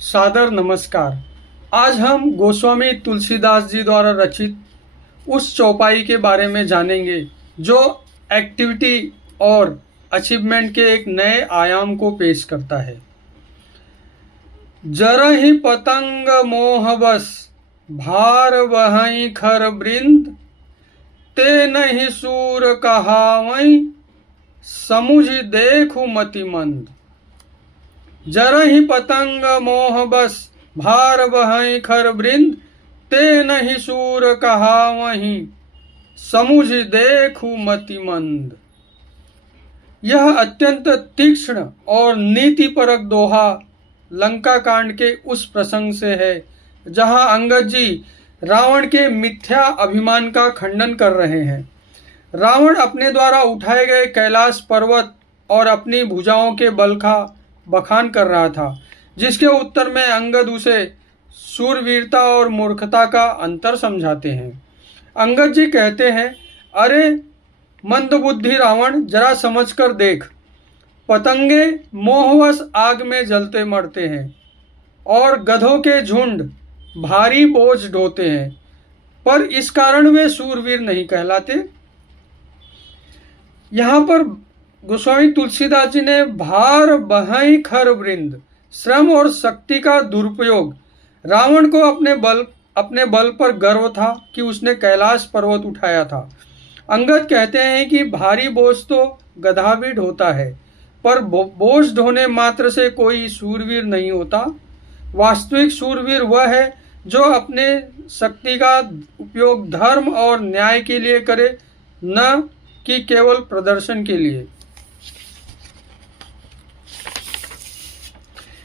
सादर नमस्कार। आज हम गोस्वामी तुलसीदास जी द्वारा रचित उस चौपाई के बारे में जानेंगे जो एक्टिविटी और अचीवमेंट के एक नए आयाम को पेश करता है। जरहि पतंग मोह बस भार वहीं खर वृंद, ते नहीं सूर कहावई समुझ देखु मतिमंद। जरहि पतंग मोह बस भार वहीं खर वृंद, ते नहीं सूर कहावहीं समुझ देखु मतिमंद। यह अत्यंत तीक्ष्ण और नीतिपरक दोहा लंका कांड के उस प्रसंग से है जहां अंगद जी रावण के मिथ्या अभिमान का खंडन कर रहे हैं। रावण अपने द्वारा उठाए गए कैलाश पर्वत और अपनी भुजाओं के बल का बखान कर रहा था, जिसके उत्तर में अंगद उसे शूरवीरता और मूर्खता का अंतर समझाते हैं। अंगद जी कहते हैं, अरे मंदबुद्धि रावण, जरा समझ कर देख। पतंगे मोहवश आग में जलते मरते हैं और गधों के झुंड भारी बोझ ढोते हैं, पर इस कारण वे शूरवीर नहीं कहलाते। यहाँ पर गोस्वामी तुलसीदास जी ने भार बहाई खर वृंद, श्रम और शक्ति का दुरुपयोग। रावण को अपने बल पर गर्व था कि उसने कैलाश पर्वत उठाया था। अंगद कहते हैं कि भारी बोझ तो गधा भी ढोता है, पर बोझ ढोने मात्र से कोई शूरवीर नहीं होता। वास्तविक शूरवीर वह है जो अपने शक्ति का उपयोग धर्म और न्याय के लिए करे, न कि केवल प्रदर्शन के लिए।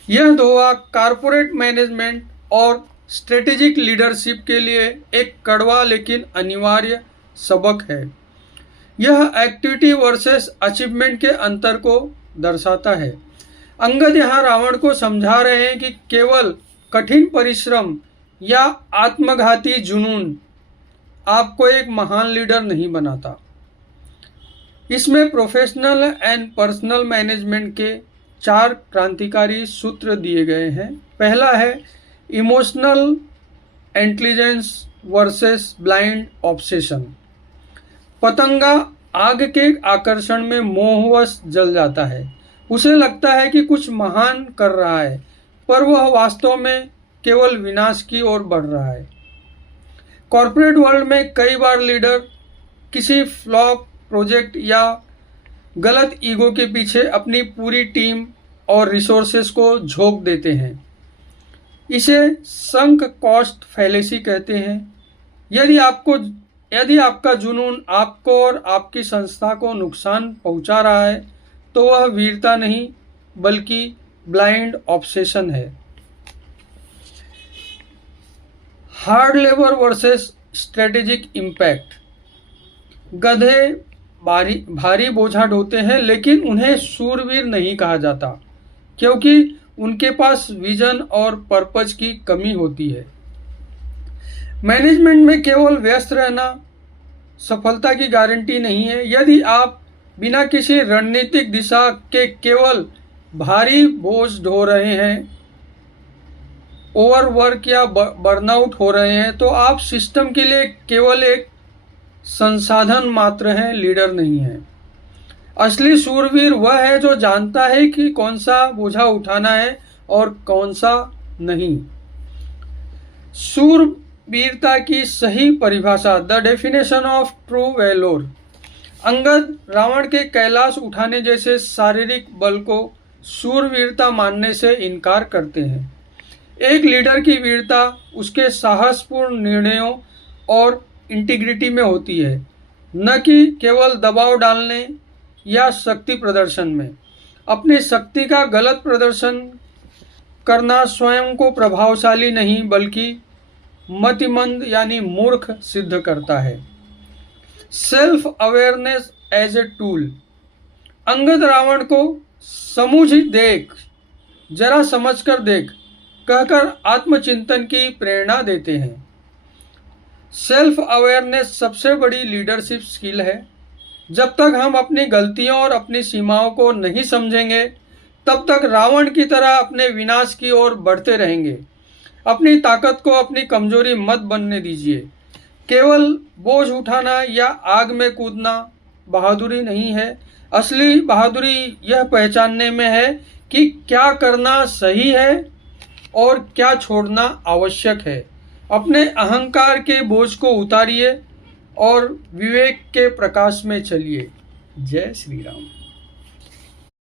यह दोहा कॉरपोरेट मैनेजमेंट और स्ट्रेटेजिक लीडरशिप के लिए एक कड़वा लेकिन अनिवार्य सबक है। यह एक्टिविटी वर्सेस अचीवमेंट के अंतर को दर्शाता है। अंगद यहाँ रावण को समझा रहे हैं कि केवल कठिन परिश्रम या आत्मघाती जुनून आपको एक महान लीडर नहीं बनाता। इसमें प्रोफेशनल एंड पर्सनल मैनेजमेंट के 4 क्रांतिकारी सूत्र दिए गए हैं। पहला है emotional intelligence versus blind obsession. पतंगा आग के आकर्षण में मोहवश जल जाता है। उसे लगता है कि कुछ महान कर रहा है, पर वह वास्तव में केवल विनाश की ओर बढ़ रहा है। कॉर्पोरेट वर्ल्ड में कई बार लीडर किसी फ्लॉप प्रोजेक्ट या गलत ईगो के पीछे अपनी पूरी टीम और रिसोर्सेस को झोंक देते हैं। इसे संक कॉस्ट फैलेसी कहते हैं। यदि आपका जुनून आपको और आपकी संस्था को नुकसान पहुंचा रहा है, तो वह वीरता नहीं बल्कि ब्लाइंड ऑब्सेशन है। Hard labour versus strategic impact. गधे भारी बोझा ढोते हैं, लेकिन उन्हें शूरवीर नहीं कहा जाता क्योंकि उनके पास विजन और पर्पज की कमी होती है। मैनेजमेंट में केवल व्यस्त रहना सफलता की गारंटी नहीं है। यदि आप बिना किसी रणनीतिक दिशा के केवल भारी बोझ ढो रहे हैं, ओवरवर्क या बर्नआउट हो रहे हैं, तो आप सिस्टम के लिए केवल एक संसाधन मात्र हैं, लीडर नहीं है। असली शूरवीर वह है जो जानता है कि कौन सा बोझा उठाना है और कौन सा नहीं। शूरवीरता की सही परिभाषा, the definition of true valour. Angad Ravan के कैलाश उठाने जैसे शारीरिक बल को शूरवीरता मानने से इनकार करते हैं। एक लीडर की वीरता उसके साहसपूर्ण निर्णयों और इंटीग्रिटी में होती है, न कि केवल दबाव डालने या शक्ति प्रदर्शन में। अपनी शक्ति का गलत प्रदर्शन करना स्वयं को प्रभावशाली नहीं बल्कि मतिमंद यानी मूर्ख सिद्ध करता है। Self awareness as a tool. Angad Ravan को समझ देख, जरा समझ कर देख कहकर आत्मचिंतन की प्रेरणा देते हैं। सेल्फ अवेयरनेस सबसे बड़ी लीडरशिप स्किल है। जब तक हम अपनी गलतियों और अपनी सीमाओं को नहीं समझेंगे, तब तक रावण की तरह अपने विनाश की ओर बढ़ते रहेंगे। अपनी ताकत को अपनी कमजोरी मत बनने दीजिए। केवल बोझ उठाना या आग में कूदना बहादुरी नहीं है। असली बहादुरी यह पहचानने में है कि क्या करना सही है और क्या छोड़ना आवश्यक है। अपने अहंकार के बोझ को उतारिए और विवेक के प्रकाश में चलिए। जय श्री राम।